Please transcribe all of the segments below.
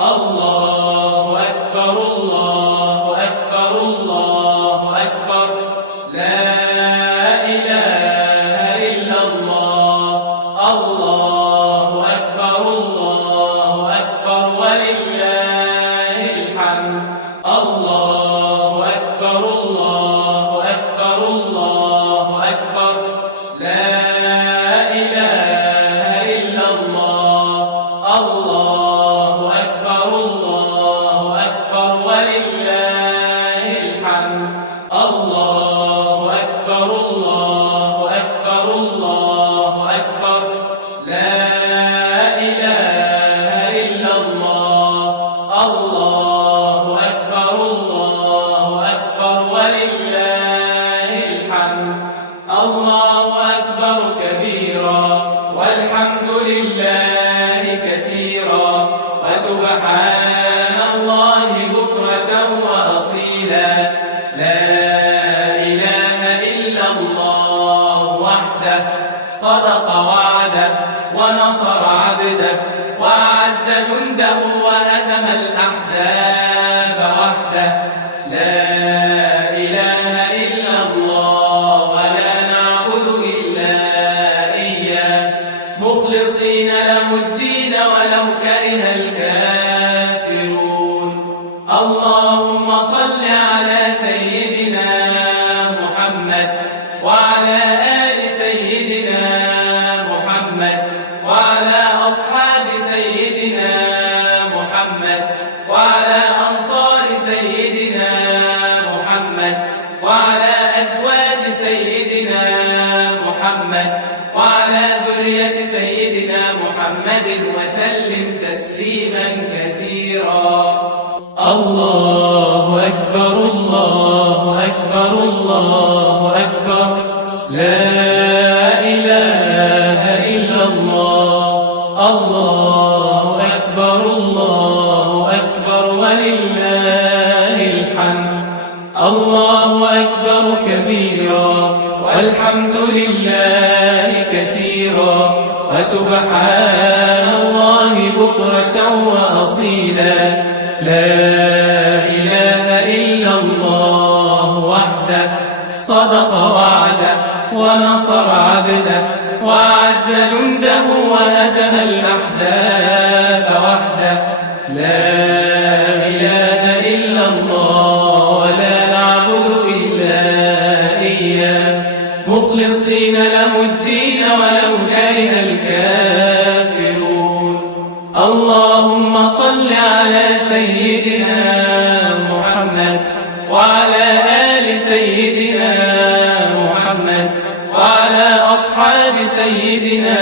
الله أكبر الله أكبر الله أكبر لا إله إلا الله. الله أكبر الله أكبر ولله الحمد. الله أكبر الله أكبر الله أكبر لا إله إلا الله. الله أكبر الله أكبر ولله الحمد. الله أكبر الله أكبر الله أكبر لا إله إلا الله. الله أكبر الله أكبر ولله الحمد. الله أكبر كبيرا والحمد لله كثيرا وسبحان الله بكرة وأصيلا. لا إله إلا الله وحده صدق وعده ونصر عبده وأعز جنده وهزم الأحزاب وحده. لا إله إلا الله ولا نعبد إلا إياه مخلصين له الدين ولو كره الكافرون. اللهم صل على سيدنا محمد وعلى آل سيدنا محمد وعلى أصحاب سيدنا محمد وعلى أنصار سيدنا محمد وعلى أزواج سيدنا محمد وعلى ذرية سيدنا محمد وسلم تسليما كثيرا. الله أكبر الله أكبر الله أكبر لا إله إلا الله. الله أكبر الله أكبر ولله الحمد. الله أكبر كبيرا والحمد لله كثيرا وسبحان الله بكرة وأصيلا. لا إله إلا الله وحده صدق وعده ونصر عبده وأعز جنده وهزم الأحزاب وحده. لا إله إلا الله ولا نعبد إلا إياه مخلصين له الدين ولو كره الكافرون. اللهم صل على سيدنا محمد وعلى آل سيدنا محمد وعلى أصحاب سيدنا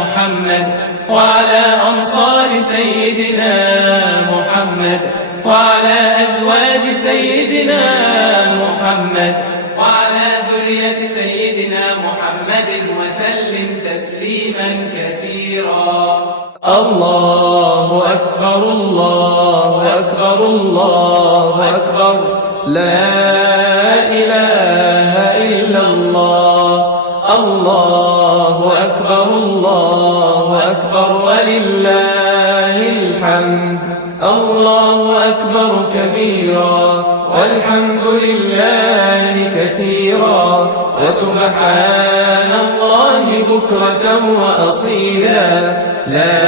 محمد وعلى أنصار سيدنا محمد وعلى أزواج سيدنا محمد وعلى ذرية سيدنا محمد وسلم تسليما كثيرا. الله أكبر الله أكبر الله أكبر لا إله إلا الله. الله أكبر الله أكبر ولله الحمد. الله أكبر كبيرا والحمد لله كثيرا وسبحان الله بكرة وأصيلا. لا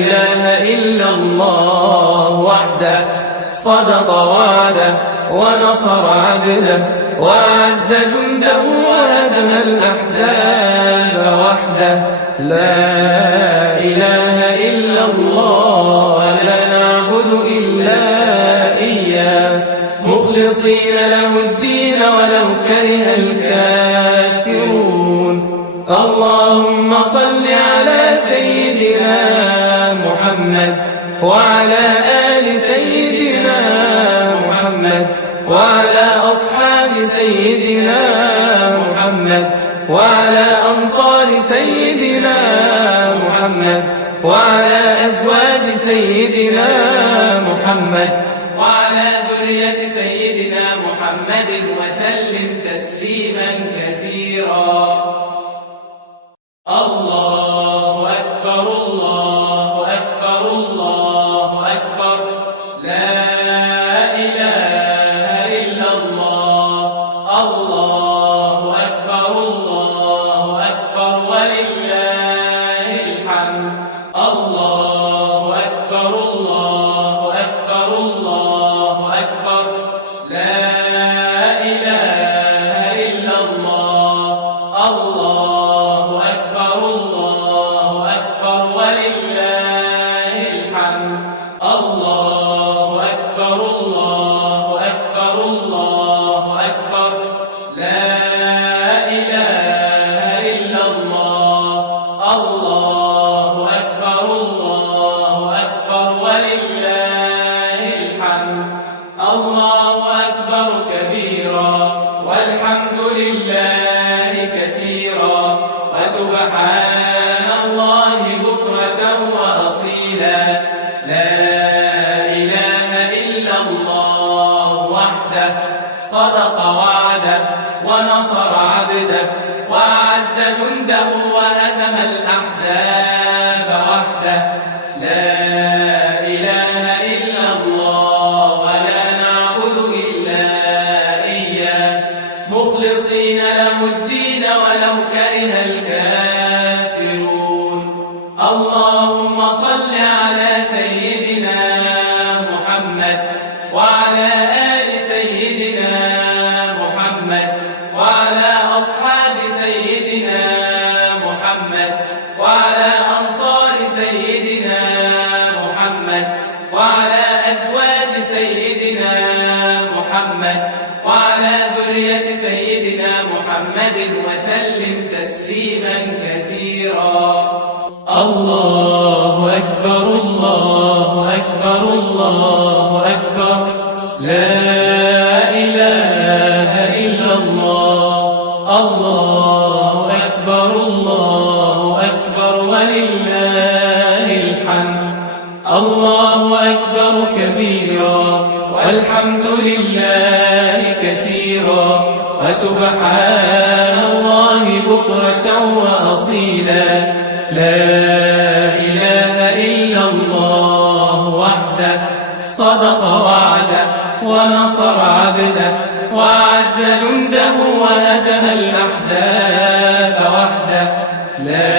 إله إلا الله وحده صدق وعده ونصر عبده وأعز جنده وهزم الأحزاب وحده. لا إله إلا الله ولا نعبد إلا إياه مخلصين له الدين ولو كره الكافرون. اللهم صل على سيدنا محمد وعلى آل سيدنا محمد وعلى أصحاب سيدنا محمد وعلى أنصار سيدنا محمد وعلى أزواج سيدنا محمد وعلى ذرية سيدنا محمد وسلم تسليما كثيرا. الله أكبر الله أكبر الله أكبر الله أكبر الله أكبر لا إله إلا الله الله أكبر ولله الحمد الله أكبر الله أكبر لا إله إلا الله الله أكبر ولله الحمد الله أكبر كبيرا والحمد لله كثيرا وسبحان الله بكرة وأصيلا لا إله إلا الله وحده صدق وعده ونصر عبده وأعز جنده وهزم الأحزاب وحده لا إله إلا الله ولا نعبد إلا إياه مخلصين له الدين ولو كره الكافرون اللهم صل على سيدنا محمد وعلى آل سيدنا محمد وعلى أصحاب سيدنا محمد وعلى أنصار سيدنا محمد وعلى أزواج سيدنا محمد وعلى ذرية سيدنا محمد وسلم تسليما كثيرا الله أكبر الله أكبر الله أكبر لا إله إلا الله الله أكبر ولله الحمد الله أكبر كبيرا والحمد لله كثيرا وسبحان الله بكرة وأصيلا لا إله إلا الله وحده صدق وعده ونصر عبده وأعز جنده وهزم الأحزاب وحده لا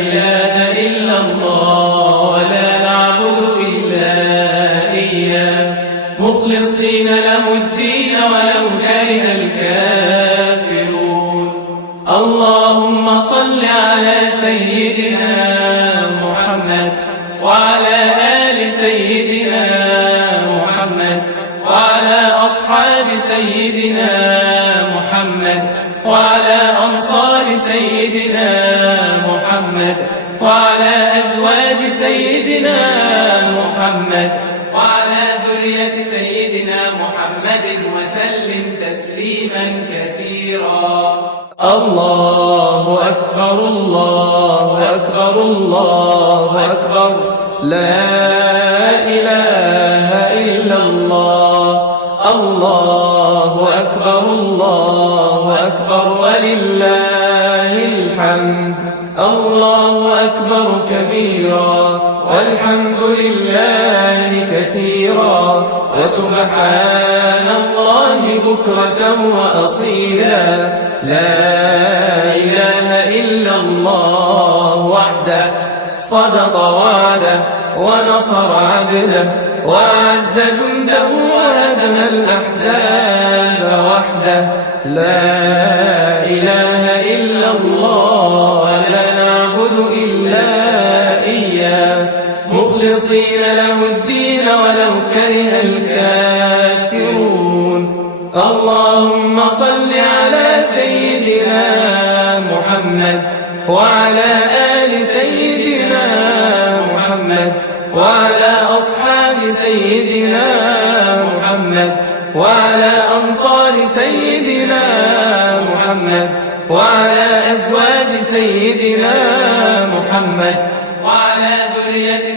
إله إلا الله ولا نعبد إلا إياه مخلصين له الدين ولو كره الكافرون اللهم صل على سيدنا محمد وعلى آل سيدنا محمد وعلى أصحاب سيدنا محمد وعلى أنصار سيدنا محمد وعلى أزواج سيدنا محمد وعلى ذرية سيدنا محمد وسلم تسليما كثيرا الله أكبر الله أكبر الله أكبر لا إله إلا الله الله أكبر ولله الحمد الله أكبر كبيرا والحمد لله كثيرا وسبحان الله بكرة وأصيلا لا إله إلا الله وحده صدق وعده ونصر عبده وأعز جنده وهزم الأحزاب وحده لا إله إلا الله ولا نعبد إلا إياه مخلصين له الدين ولو كره الكافرون اللهم صل على سيدنا محمد وعلى آل سيدنا محمد وعلى أصحاب سيدنا محمد وعلى أنصار سيدنا محمد وعلى أزواج سيدنا محمد وعلى ذرية